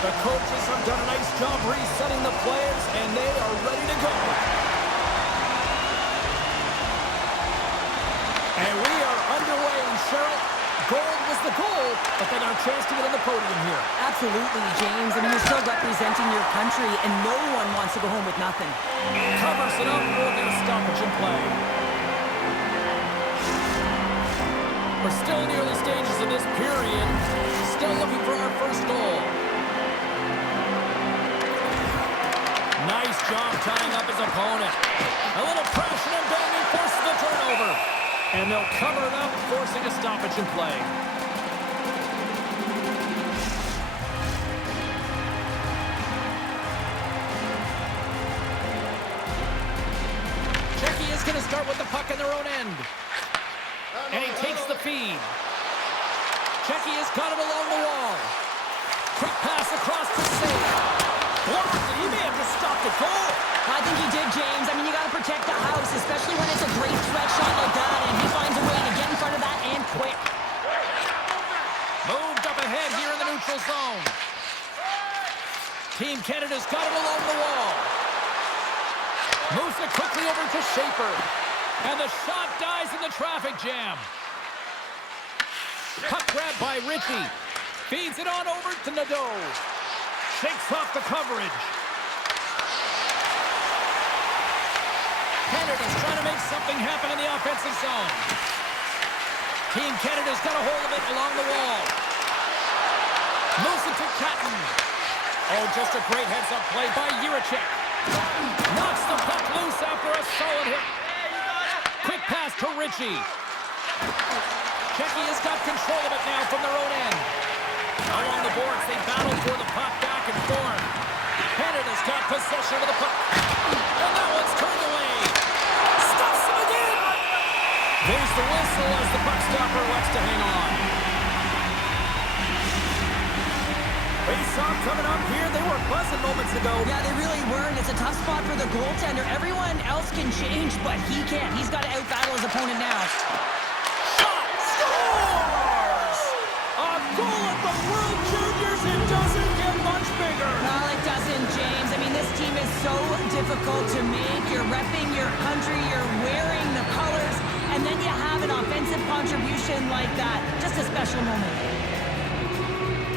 The coaches have done a nice job resetting the players, and they are ready to go. And we are underway, and Cheryl, gold was the goal, but they got a chance to get on the podium here. Absolutely, James. I mean, you're still representing your country, and no one wants to go home with nothing. Covers it up, we'll get a stoppage in play. We're still in the early stages of this period. Still looking for our first goal. Nice job tying up his opponent. A little pressure and banging forces the turnover. And they'll cover it up, forcing a stoppage in play. Czechia is going to start with the puck in their own end. And he takes the feed. Czechia has got it along the wall. Quick pass across to save. Blocked, and he may have just stopped the goal. I think he did, James. I mean, you got to protect the house, especially when it's a great threat shot like that, and he finds a way to get in front of that and quick. Moved up ahead here in the neutral zone. Team Canada's got it along the wall. Moves it quickly over to Schaefer. And the shot dies in the traffic jam. Puck grab by Ritchie. Feeds it on over to Nadeau. Shakes off the coverage. Canada's trying to make something happen in the offensive zone. Team Canada's got a hold of it along the wall. Moves it to Catton. Oh, just a great heads-up play by Jiricek. Knocks the puck loose after a solid hit. Quick pass to Ritchie. Czechia's got control of it now from their own end. Along the boards, they battle for the puck back and forth. Canada's got possession of the puck. And that one's turned away. Stuffs him again. There's the whistle as the puck stopper lets to hang on. Face-off coming up here. They were pleasant moments ago. Yeah, they really were, and it's a tough spot for the goaltender. Everyone else can change, but he can't. He's got to out-battle his opponent now. Shot! Scores! A goal at the World Juniors. It doesn't get much bigger. No, it doesn't, James. I mean, this team is so difficult to make. You're repping your country. You're wearing the colors, and then you have an offensive contribution like that. Just a special moment.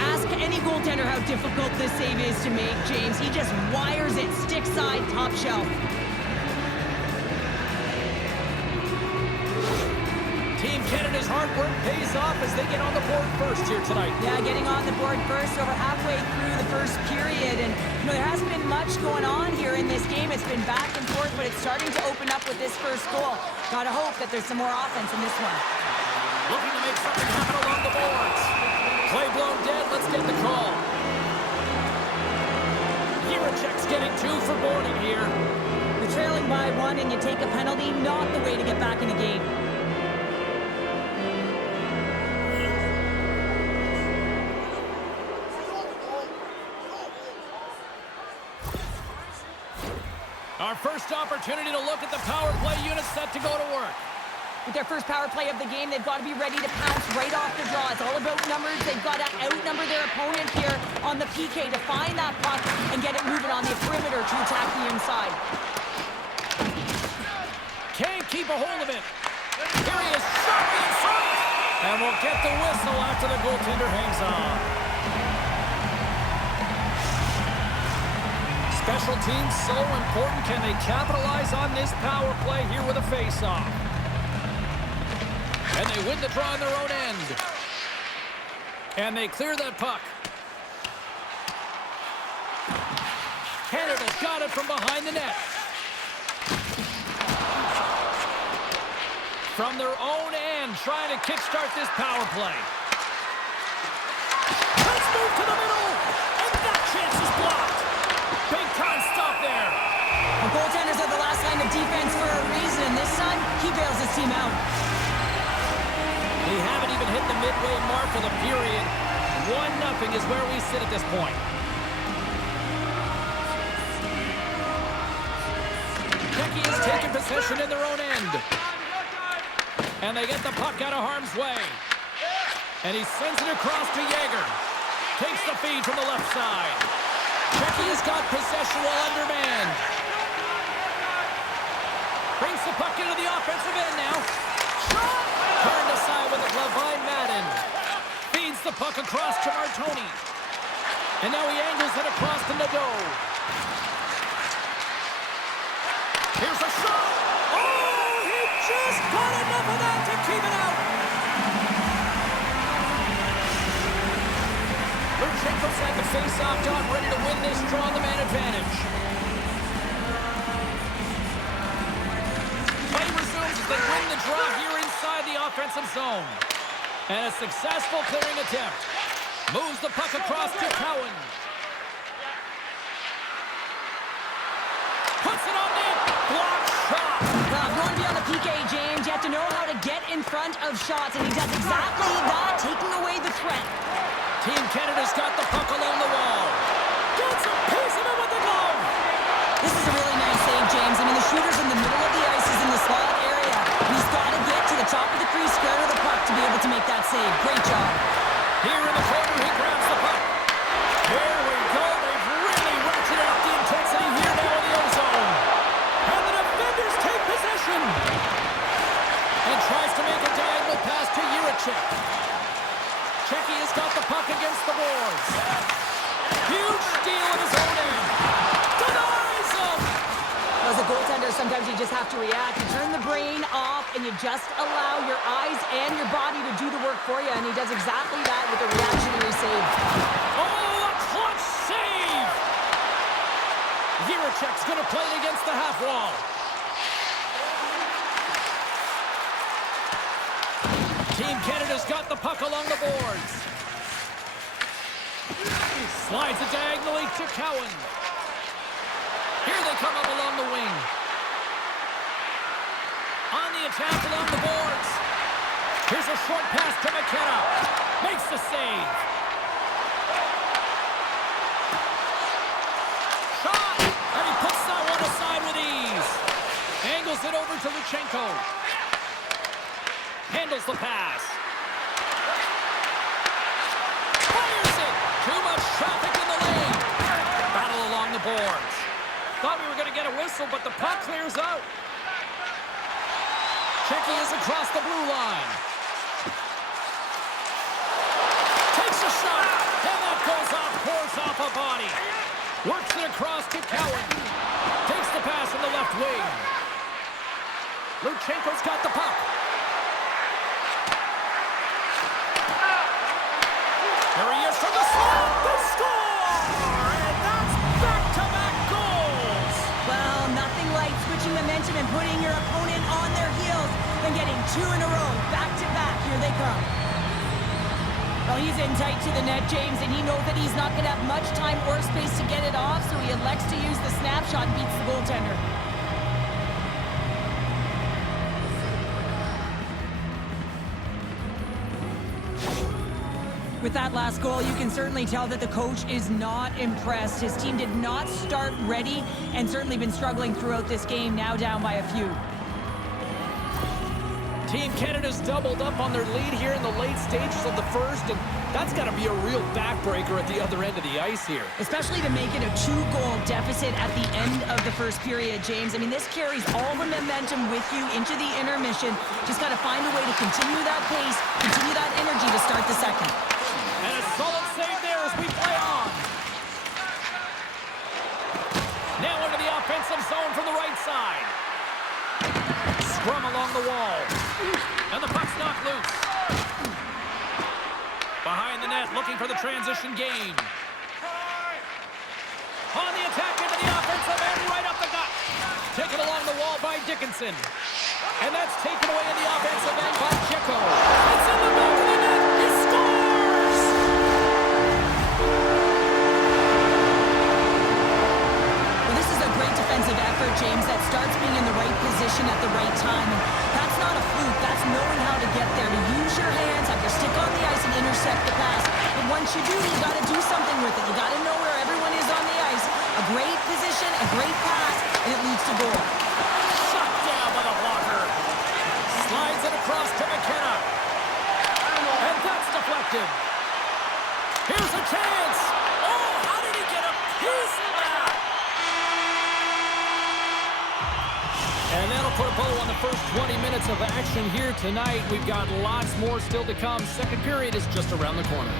Ask any goaltender how difficult this save is to make, James. He just wires it stick side, top shelf. Team Canada's hard work pays off as they get on the board first here tonight. Yeah, getting on the board first over halfway through the first period. And, you know, there hasn't been much going on here in this game. It's been back and forth, but it's starting to open up with this first goal. Gotta hope that there's some more offense in this one. Looking to make something happen along the boards. Play blown dead. Let's get the call. Jiricek's getting 2 for boarding here. You're trailing by 1 and you take a penalty. Not the way to get back in the game. Our first opportunity to look at the power play unit set to go to work. With their first power play of the game, they've got to be ready to pounce right off the draw. It's all about numbers. They've got to outnumber their opponent here on the PK to find that puck and get it moving on the perimeter to attack the inside. Can't keep a hold of it. Here he is, sharply in front. And we'll get the whistle after the goaltender hangs on. Special teams so important. Can they capitalize on this power play here with a face-off? And they win the draw on their own end. And they clear that puck. Canada's got it from behind the net. From their own end, trying to kickstart this power play. Let's move to the middle. And that chance is blocked. Big time stop there. The goaltenders are the last line of defense for a reason. This time, he bails his team out. We haven't even hit the midway mark of the period. 1-0 is where we sit at this point. Czechia is taking possession in their own end. And they get the puck out of harm's way. And he sends it across to Jaeger. Takes the feed from the left side. Becky has got possession while undermanned. Brings the puck into the offensive end now. Shot! Turned aside with a glove by Madden. Feeds the puck across to Martoni. And now he angles it across to Nadeau. Here's a shot! Oh, he just got enough of that to keep it out! Lutsenko's had the face-off dot, ready to win this draw the man advantage. Play resumes as they win the draw here inside the offensive zone. And a successful clearing attempt. Moves the puck across to Cowan. Puts it on net. Block shot. Well, going beyond the PK, James, you have to know how to get in front of shots, and he does exactly that, taking away the threat. Team Canada's got the puck along the wall. Gets a piece of it with the glove. This is a really nice save, James. I mean, the shooter's in the middle of the ice, is in the slot area. He's got to get to the top of the crease, square to the puck to be able to make that save. Great job. Here in the corner, he grabs the puck. Here we go. They've really ratcheted up the intensity here now in the O-zone. And the defenders take possession. And tries to make a diagonal pass to Jiricek. Checky has got the puck against the boards. Huge steal at his own end. Denies him. As a goaltender, sometimes you just have to react. You turn the brain off, and you just allow your eyes and your body to do the work for you, and he does exactly that with a reactionary save. Oh, a clutch save! Jiricek's going to play it against the half wall. Team Canada's got the puck along the boards. Slides it diagonally to Cowan. Here they come up along the wing. On the attack along the boards. Here's a short pass to McKenna. Makes the save. Shot! And he puts that one aside with ease. Angles it over to Lutsenko. Handles the pass. Fires it! Too much traffic in the lane. Battle along the boards. Thought we were going to get a whistle, but the puck clears out. Checky is across the blue line. Takes a shot, and that goes off, pours off a body. Works it across to Cowan. Takes the pass in the left wing. Lutsenko's got the puck. There he is from the slot. The score! And that's back-to-back goals. Well, nothing like switching momentum and putting your opponent on their heels than getting two in a row, back-to-back. Here they come. Well, he's in tight to the net, James, and he knows that he's not going to have much time or space to get it off, so he elects to use the snapshot and beats the goaltender. With that last goal, you can certainly tell that the coach is not impressed. His team did not start ready and certainly been struggling throughout this game, now down by a few. Team Canada's doubled up on their lead here in the late stages of the first, and that's got to be a real backbreaker at the other end of the ice here. Especially to make it a 2-goal deficit at the end of the first period, James. I mean, this carries all the momentum with you into the intermission. Just got to find a way to continue that pace, continue that energy to start the second. And a solid save there as we play on. Now into the offensive zone from the right side. Scrum along the wall. And the puck's knocked loose. Behind the net, looking for the transition game. On the attack into the offensive end, right up the gut. Taken along the wall by Dickinson. And that's taken away in the offensive end by Chico. It's in the back of the net. He scores! Well, this is a great defensive effort, James, that starts being in the right position at the right time. And that's not a fluke. That's knowing how to get there, to use your hands, have your stick on the ice, and intercept the pass. But once you do, you got to do something with it. You got to know where everyone is on the ice. A great position, a great pass, and it leads to goal. Shut down by the blocker. Slides it across to McKenna. And that's deflected. Here's a chance. Oh, how did he get a piece of that? And that'll put a bow on the first 20 minutes of action here tonight. We've got lots more still to come. Second period is just around the corner.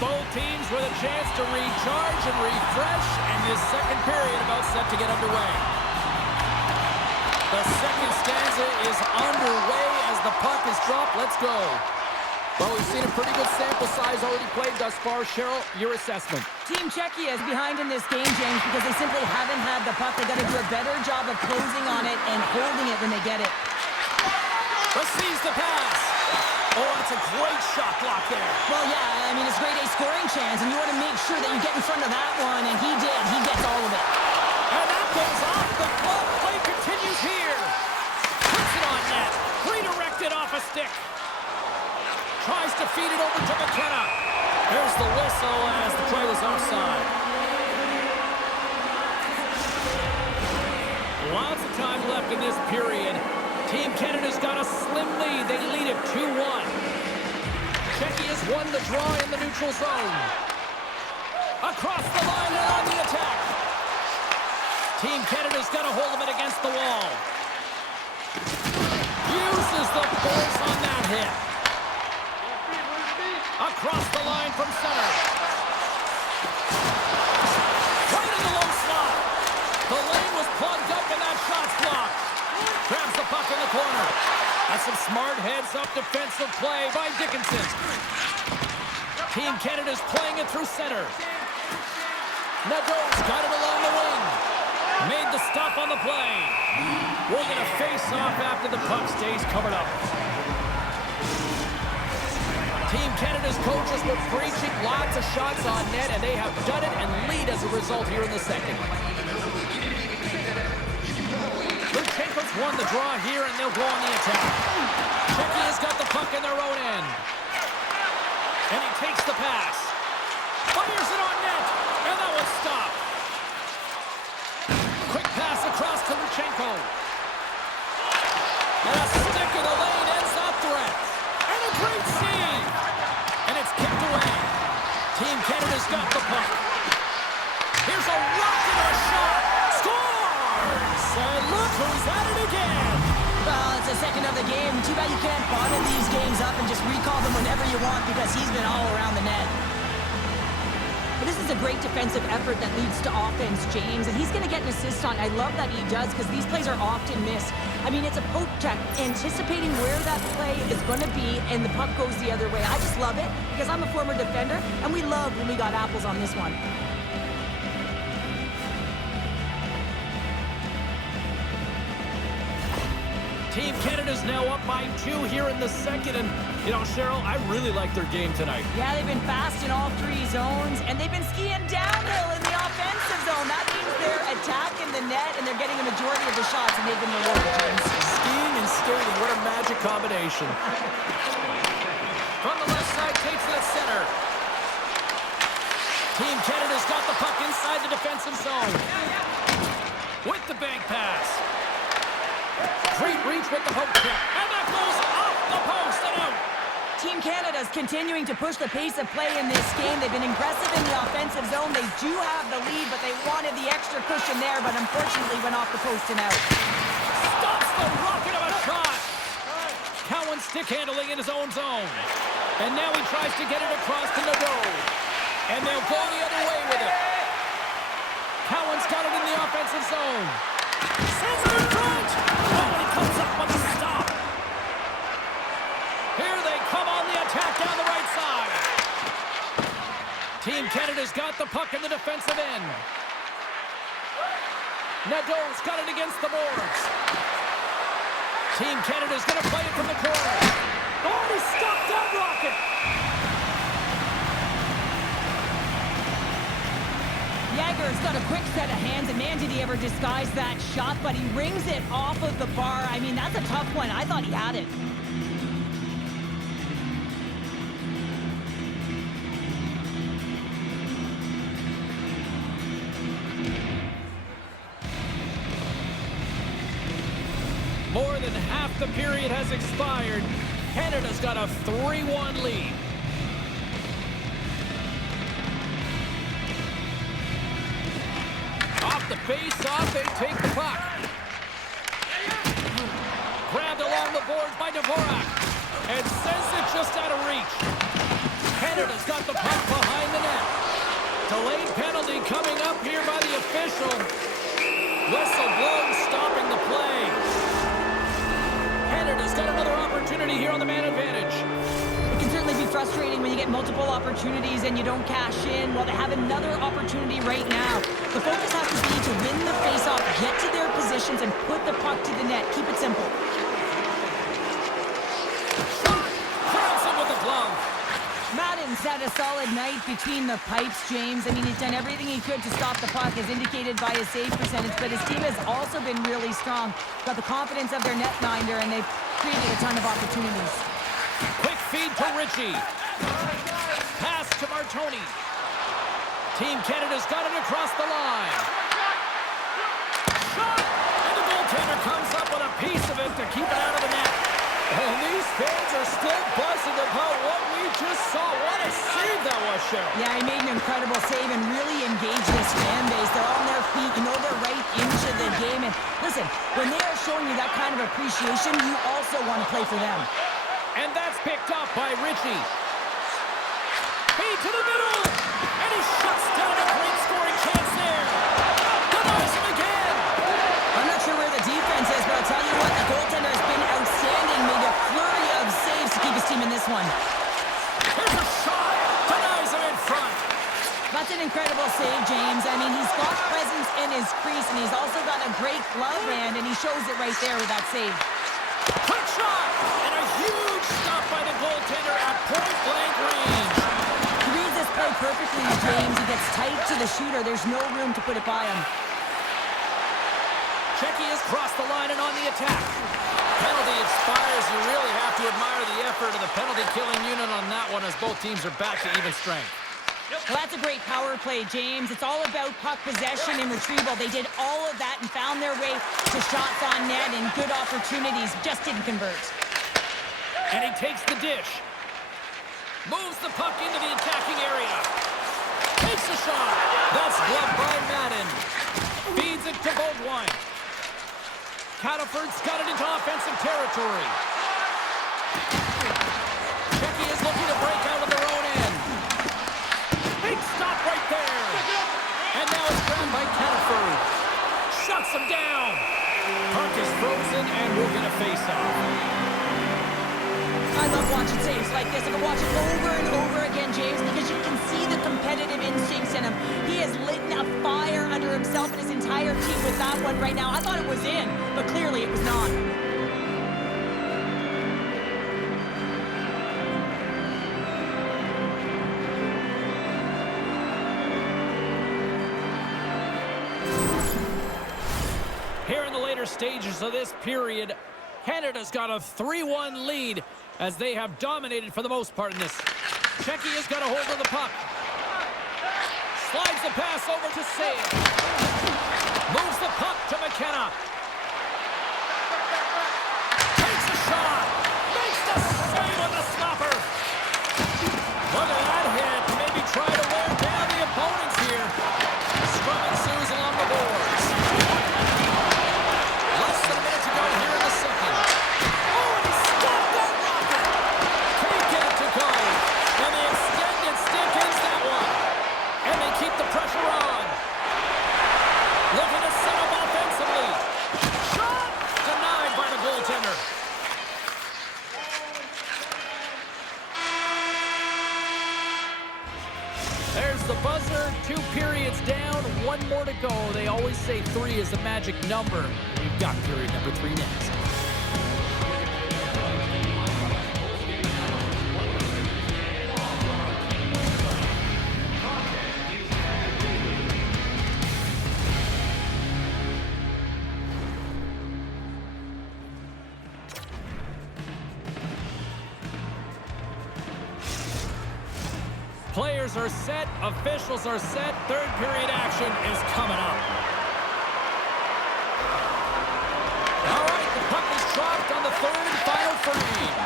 Both teams with a chance to recharge and refresh, and this second period about set to get underway. The second stanza is underway as the puck is dropped. Let's go. Well, we've seen a pretty good sample size already played thus far. Cheryl, your assessment. Team Czechia is behind in this game, James, because they simply haven't had the puck. They got to do a better job of closing on it and holding it when they get it. Let's seize the pass. Oh, that's a great shot block there. Well, yeah, I mean, it's grade A scoring chance, and you want to make sure that you get in front of that one, and he did. He gets all of it. And that goes off the glove. Play continues here. Puts it on net. Redirected off a stick. Tries to feed it over to McKenna. There's the whistle as the play was offside. Lots of time left in this period. Team Canada's got a slim lead. They lead it 2-1. Czechia's won the draw in the neutral zone. Across the line and on the attack. Team Canada's got a hold of it against the wall. Uses the force on that hit. Across the line from center. Right in the low slot. The lane was plugged up and that shot's blocked. Grabs the puck in the corner. That's some smart heads-up defensive play by Dickinson. Team Canada's playing it through center. Nadeau's got it along the wing. Made the stop on the play. We're going to face off after the puck stays covered up. Team Canada's coaches were preaching lots of shots on net, and they have done it and lead as a result here in the second. Lutsenko's won the draw here, and they'll go on the attack. Czechia's got the puck in their own end. And he takes the pass. Fires it on net, and that was stopped. Quick pass across to Lutsenko. And a stick in the lane ends that threat. And a great save. And it's kicked away. Team Canada's got the puck. Here's a rocket or a shot. Scores! And look who's at it again. Well, it's the second of the game. Too bad you can't bottle these games up and just recall them whenever you want because he's been all around the net. But this is a great defensive effort that leads to offense, James, and he's going to get an assist on. I love that he does because these plays are often missed. I mean, it's a poke check, anticipating where that play is going to be, and the puck goes the other way. I just love it because I'm a former defender, and we love when we got apples on this one. Team Canada's now up by 2 here in the second, and, you know, Cheryl, I really like their game tonight. Yeah, they've been fast in all 3 zones, and they've been skiing downhill in the offensive zone. That means they're attacking the net, and they're getting a majority of the shots, and they've been rewarded, James. Skiing and skating, what a magic combination. From the left side, takes it at center. Team Canada's got the puck inside the defensive zone. With the bank pass. Great reach with the poke check. And that goes off the post and out. Team Canada's continuing to push the pace of play in this game. They've been aggressive in the offensive zone. They do have the lead, but they wanted the extra cushion there, but unfortunately went off the post and out. Stops the rocket of a shot. Cowan stick handling in his own zone. And now he tries to get it across to Nadeau. And they'll go the other way with it. Cowan's got it in the offensive zone. Sends it in front. Oh, and he comes up on the stop. Here they come on the attack down the right side. Team Canada's got the puck in the defensive end. Nadeau's got it against the boards. Team Canada's going to play it from the corner. Oh, he stopped that rocket. Yager's got a quick set of hands, and man, did he ever disguise that shot, but he rings it off of the bar. I mean, that's a tough one. I thought he had it. More than half the period has expired. Canada's got a 3-1 lead. Off the face-off, they take the puck. Grabbed along the boards by Dvorak. And sends it just out of reach. Canada's got the puck behind the net. Delayed penalty coming up here by the official. Whistle blown, stopping the play. Canada's got another opportunity here on the man advantage. It can certainly be frustrating when you get multiple opportunities and you don't cash in. Well, they have another opportunity right now. The focus has to be to win the faceoff, get to their positions, and put the puck to the net. Keep it simple. Grabs him with the glove. Madden's had a solid night between the pipes, James. I mean, he's done everything he could to stop the puck, as indicated by his save percentage, but his team has also been really strong. Got the confidence of their netminder, and they've created a ton of opportunities. Quick feed to Ritchie. Pass to Martoni. Team Canada's got it across the line. Shot! And the goaltender comes up with a piece of it to keep it out of the net. And these fans are still buzzing about what we just saw. What a save that was, Cheryl. Yeah, he made an incredible save and really engaged this fan base. They're on their feet. You know they're right into the game. And listen, when they are showing you that kind of appreciation, you also want to play for them. And that's picked up by Ritchie. Feed to the middle. And he shuts down a great scoring chance there. Denies him again. I'm not sure where the defense is, but I'll tell you what, the goaltender has been outstanding. Made a flurry of saves to keep his team in this one. Here's a shot. Denies him in front. That's an incredible save, James. I mean, he's got presence in his crease, and he's also got a great glove hand, and he shows it right there with that save. Quick shot. And a huge stop by the goaltender at point-blank range. He reads this play perfectly, James. He gets tight to the shooter. There's no room to put it by him. Checky has crossed the line and on the attack. Penalty expires. You really have to admire the effort of the penalty-killing unit on that one, as both teams are back to even strength. Well, that's a great power play, James. It's all about puck possession and retrieval. They did all of that and found their way to shots on net and good opportunities. Just didn't convert. And he takes the dish. Moves the puck into the attacking area. Takes a shot. That's gloved by Madden. Feeds it to Beaudoin. Cataford's got it into offensive territory. Checky is looking to break out of their own end. Big stop right there. And now it's grabbed by Cataford. Shuts him down. Puck is frozen, and we'll get a face-off. I love watching saves like this. I can watch it over and over again, James, because you can see the competitive instincts in him. He has lit a fire under himself and his entire team with that one right now. I thought it was in, but clearly it was not. Here in the later stages of this period, Canada's got a 3-1 lead as they have dominated for the most part in this. Checky has got a hold of the puck. Slides the pass over to Sale. Moves the puck to McKenna. Takes a shot. Makes the save on the stopper. Look at that hit. Maybe try to wear down the opponents here. Scrum ensues along the boards. Less than a minute to go here in the second. Oh, and he stopped that rocket. Can't get it to go. And the extended stick ends that one. And they keep the pressure on. Looking to set up offensively. Shot! Denied by the goaltender. There's the buzzer. 2 periods down. 1 more to go. They always say 3 is the magic number. We've got period number 3 next. players are set, officials are set, third period action is coming up. All right, the puck is dropped on the third and final frame.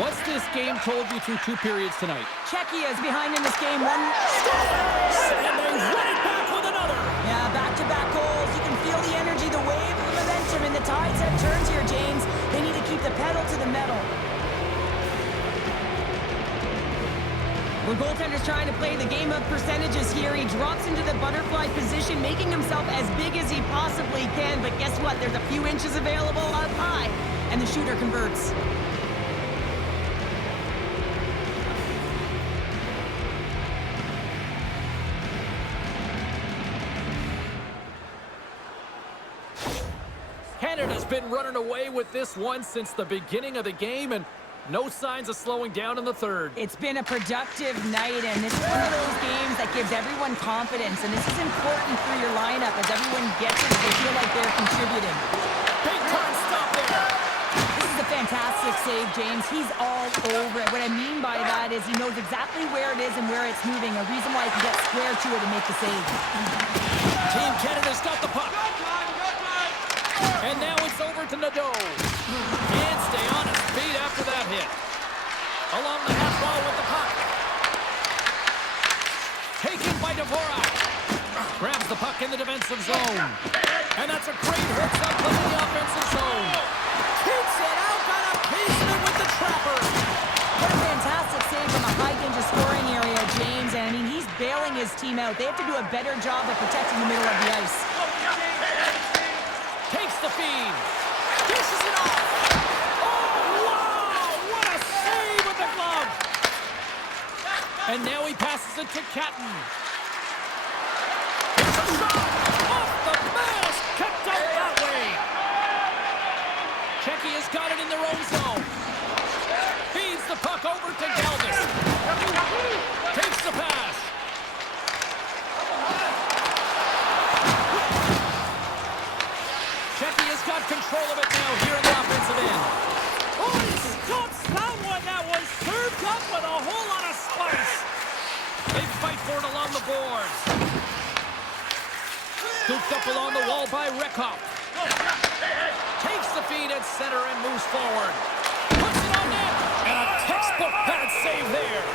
What's this game told you through 2 periods tonight? Czechia is behind in this game. One Scores! And they run it back with another. Yeah, back-to-back goals. You can feel the energy, the wave, the momentum, and the tides have turned here, James. They need to keep the pedal to the metal. The goaltender's trying to play the game of percentages here. He drops into the butterfly position, making himself as big as he possibly can. But guess what? There's a few inches available up high, and the shooter converts. Canada's been running away with this one since the beginning of the game, and no signs of slowing down in the third. It's been a productive night, and this is one of those games that gives everyone confidence, and this is important for your lineup as everyone gets it. They feel like they're contributing. Big time stop there. This is a fantastic save, James. He's all over it. What I mean by that is he knows exactly where it is and where it's moving, a reason why he can get square to it and make the save. Team Canada's got the puck. And now it's over to Nadeau. Can't stay on his feet after that hit. Along the half wall with the puck. Taken by Dvorak. Grabs the puck in the defensive zone. And that's a great hooks-up play in the offensive zone. Keeps it out, got a piece of it with the trapper. What a fantastic save from a high-danger scoring area, James. And, I mean, he's bailing his team out. They have to do a better job of protecting the middle of the ice. Takes the feed. Dishes it off. Oh, wow! What a save with the glove. And now he passes it to Catton. It's a shot. Off the mask. Kept out that way. Czechia's got it in their own zone. Feeds the puck over to Galvis. Takes the pass. Czechia's got control of it now here in the offensive end. Oh, he stops that one. That was served up with a whole lot of spice. They fight for it along the boards. Scooped up along the wall by Rekhoff. Takes the feed at center and moves forward. Puts it on net. And a textbook pad save there.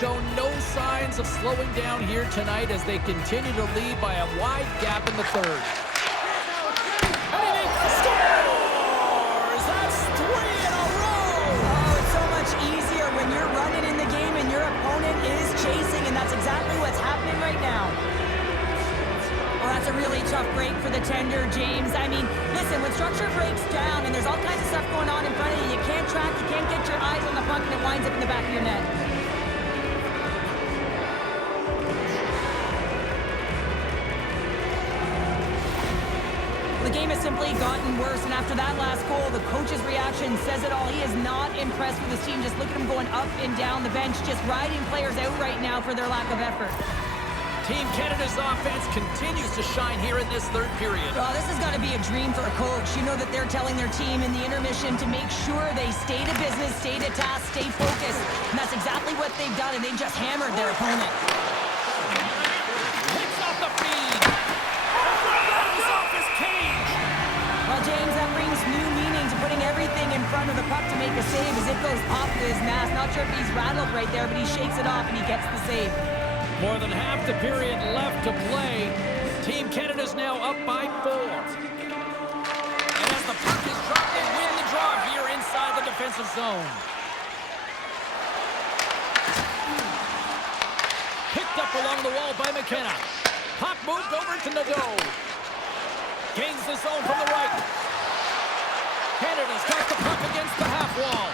Shown no signs of slowing down here tonight as they continue to lead by a wide gap in the third. And he scores! That's 3 in a row! Oh, it's so much easier when you're running in the game and your opponent is chasing, and that's exactly what's happening right now. Well, that's a really tough break for the tender, James. I mean, listen, when structure breaks down and there's all kinds of stuff going on in front of you, you can't track, you can't get your eyes on the puck, and it winds up in the back of your net. The game has simply gotten worse, and after that last goal, the coach's reaction says it all. He is not impressed with his team. Just look at him going up and down the bench, just riding players out right now for their lack of effort. Team Canada's offense continues to shine here in this third period. Well, this has got to be a dream for a coach. You know that they're telling their team in the intermission to make sure they stay to business, stay to task, stay focused. And that's exactly what they've done, and they've just hammered their opponent. Picks off the feed. Runs off his cage. Well, James, that brings new meaning to putting everything in front of the puck to make a save as it goes off of his mask. Not sure if he's rattled right there, but he shakes it off and he gets the save. More than half the period left to play. Team Canada's now up by 4. And as the puck is dropped, they win the draw here inside the defensive zone. Picked up along the wall by McKenna. Puck moved over to Nadeau. Gains the zone from the right. Canada's got the puck against the half wall.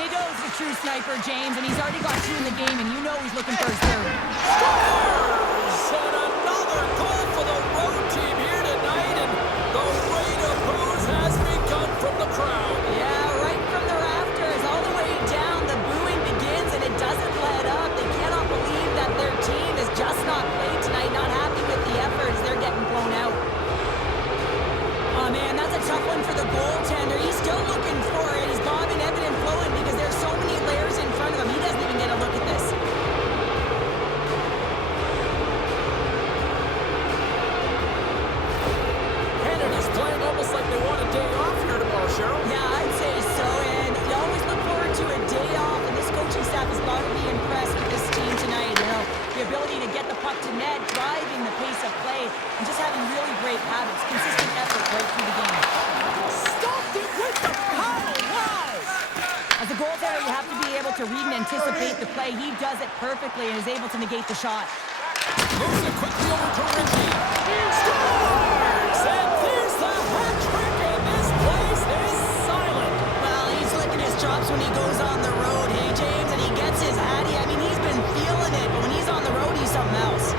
Nadeau's the true sniper, James, and he's already got 2 in the game, and you know he's looking for his third. Scores! And another goal for the road team here tonight, and the Raiders to read and anticipate the play. He does it perfectly and is able to negate the shot. Moves it quickly over to Richie. Scores! And there's the hat trick, and this place is silent. Well, he's licking his chops when he goes on the road, hey, James, and he gets his hattie. I mean, he's been feeling it, but when he's on the road, he's something else.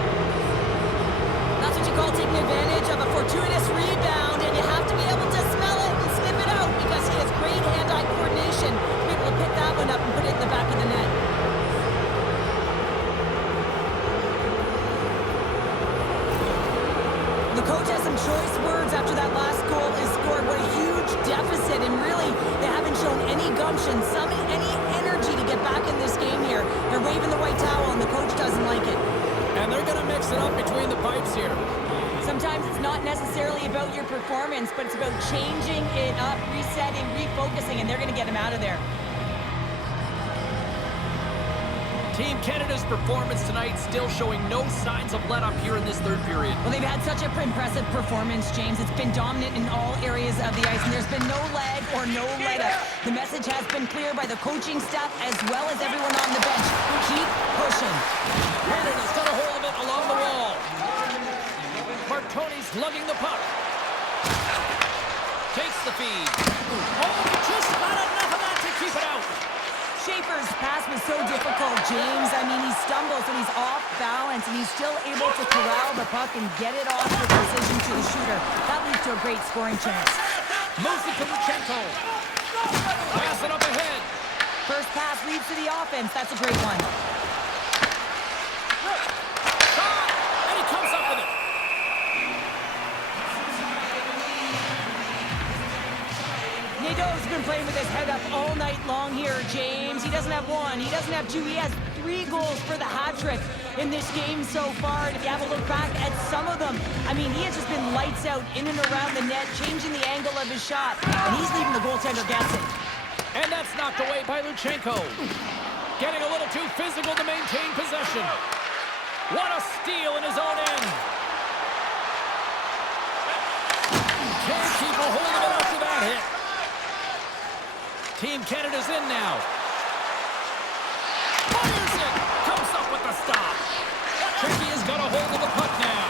That's what you call taking advantage of a fortuitous rebound, and you have to be able to smell it and sniff it out because he has great hand-eye coordination to be able to pick that one up and put it in the back of the net. The coach has some choice words after that last goal is scored. What a huge deficit, and really, they haven't shown any gumption, any energy to get back in this game here. They're waving the white towel, and the coach doesn't like it. And they're going to mix it up between the pipes here. Sometimes it's not necessarily about your performance, but it's about changing it up, resetting, refocusing, and they're going to get him out of there. Team Canada's performance tonight still showing no signs of let-up here in this third period. Well, they've had such an impressive performance, James. It's been dominant in all areas of the ice, and there's been no lag or no let-up. The message has been clear by the coaching staff as well as everyone on the bench. Keep pushing. Canada's got a hold of it along the wall. Martoni's lugging the puck. Takes the feed. Oh, just not enough of that to keep it out. Schaefer's pass was so difficult, James. I mean, he stumbles and he's off balance, and he's still able to corral the puck and get it off with precision to the shooter. That leads to a great scoring chance. Moves it to Luchenko. Pass it up ahead. First pass leads to the offense. That's a great one. Shot! And he comes up with it. Nadeau's been playing with his head up all night long here, James. He doesn't have one, he doesn't have two, he has 3 goals for the hat trick in this game so far. And if you have a look back at some of them, I mean, he has just been lights out in and around the net, changing the angle of his shot, and he's leaving the goaltender guessing. And that's knocked away by Luchenko. Getting a little too physical to maintain possession. What a steal in his own end. Can't keep a hold of it after that hit. Team Canada's in now. Fires it! Comes up with the stop. Tricky has got a hold of the puck now.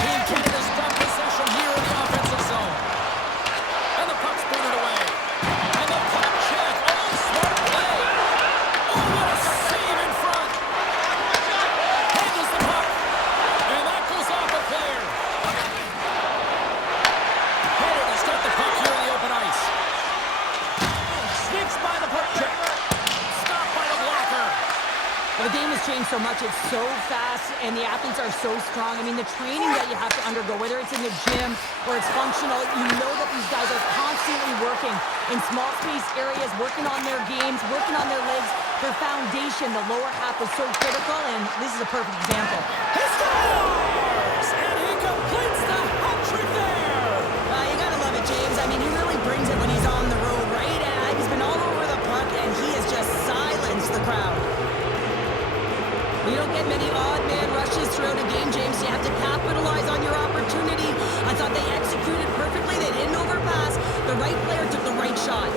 Team Canada's got possession here in the offensive zone. And the puck's booted away. And the puck check. Oh, smart play. Oh, what a save in front. Handles the puck. And that goes off a player. Canada's got the puck here in the open ice. Sneaks by the puck check. Stopped by the blocker. Well, the game has changed so much. It's so fast, and the athletes are so strong. I mean, the training that you have to undergo, whether it's in the gym or it's functional, you know that these guys are constantly working in small space areas, working on their games, working on their legs. Their foundation, the lower half, is so critical, and this is a perfect example. He scores! And he completes the hat trick there! You gotta love it, James. I mean, he really brings it when he's on the road, right? And he's been all over the puck, and he has just silenced the crowd. You don't get many odd man rushes throughout a game, James. You have to capitalize on your opportunity. I thought they executed perfectly. They didn't overpass. The right player took the right shot.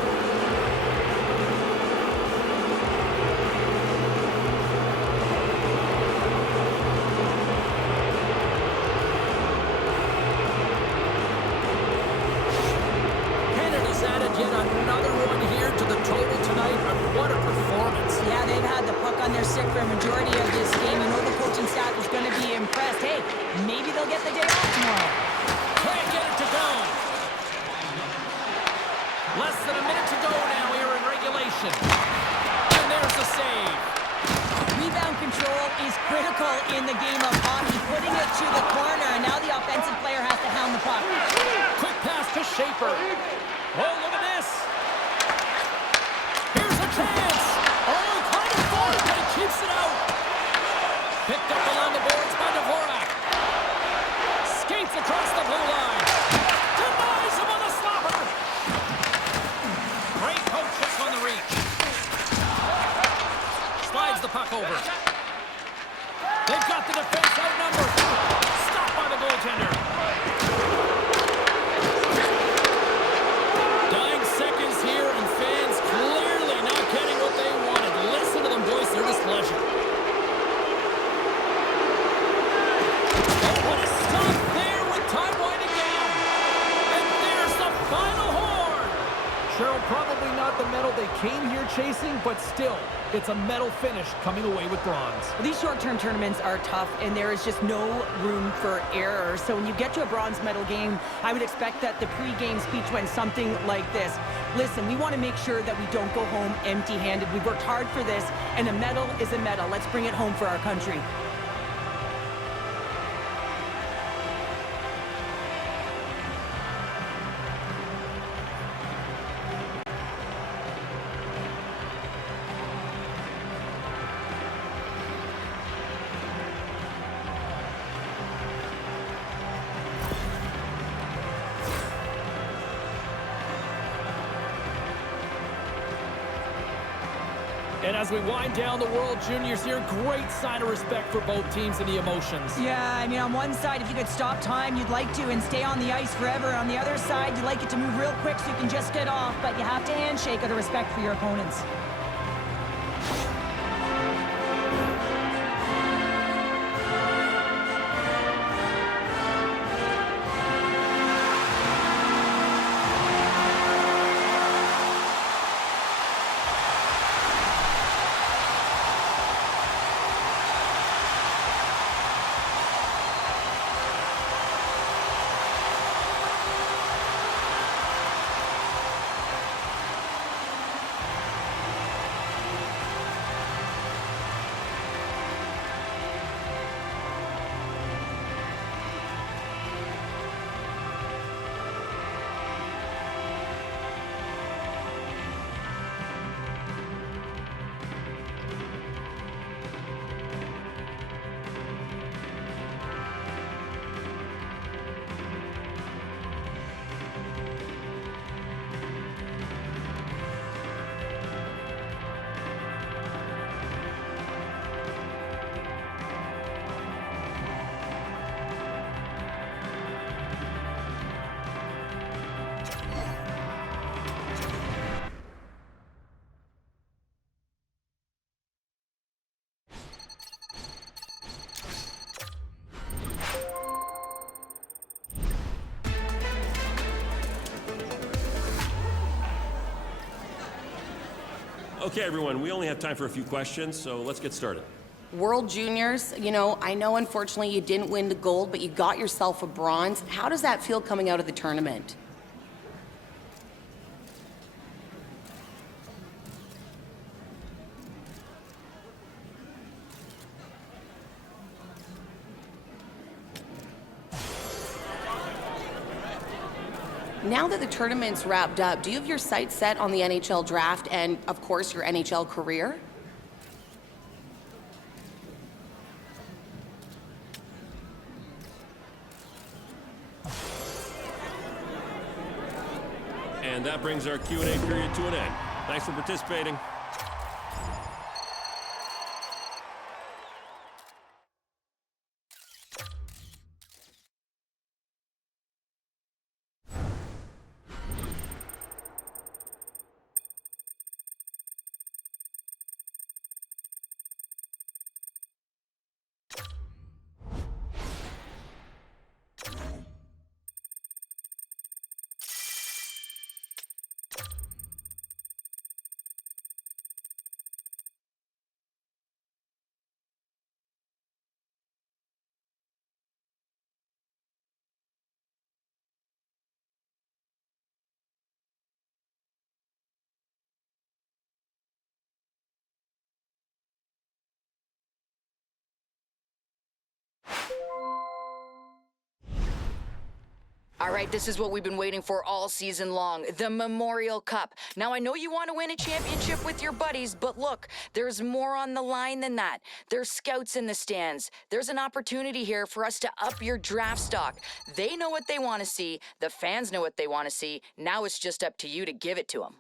Canada's added yet another one here to the total tonight, and what a performance. Yeah, they've had the puck on their stick for a majority of this game. You know the coaching staff is going to be impressed. Hey, maybe they'll get the day off tomorrow. Can't get it to go. Less than a minute to go now here in regulation. And there's the save. Rebound control is critical in the game of hockey. Putting it to the corner, and now the offensive player has to hound the puck. Quick pass to Schaefer. Oh, look at this. Here's a chance. Oh, he caught it forward, but he keeps it out. Picked up along the boards by Dvorak. Skates across the blue line. Denies him on the stopper. Great poke check on the reach. Slides the puck over. They've got the defense outnumbered. Stopped by the goaltender. Dying seconds here, and fans clearly not getting what they wanted. medal they came here chasing, but still, it's a medal finish coming away with bronze. Well, these short-term tournaments are tough, and there is just no room for error. So when you get to a bronze medal game, I would expect that the pre-game speech went something like this. Listen, we want to make sure that we don't go home empty-handed. We've worked hard for this, and a medal is a medal. Let's bring it home for our country. And as we wind down the World Juniors here, great sign of respect for both teams and the emotions. Yeah, I mean, on one side, if you could stop time, you'd like to and stay on the ice forever. On the other side, you'd like it to move real quick so you can just get off, but you have to handshake out of respect for your opponents. Okay, everyone, we only have time for a few questions, so let's get started. World Juniors, you know, I know unfortunately you didn't win the gold, but you got yourself a bronze. How does that feel coming out of the tournament? Now that the tournament's wrapped up, do you have your sights set on the NHL draft and, of course, your NHL career? And that brings our Q&A period to an end. Thanks for participating. All right, this is what we've been waiting for all season long, the Memorial Cup. Now, I know you want to win a championship with your buddies, but look, there's more on the line than that. There's scouts in the stands. There's an opportunity here for us to up your draft stock. They know what they want to see. The fans know what they want to see. Now it's just up to you to give it to them.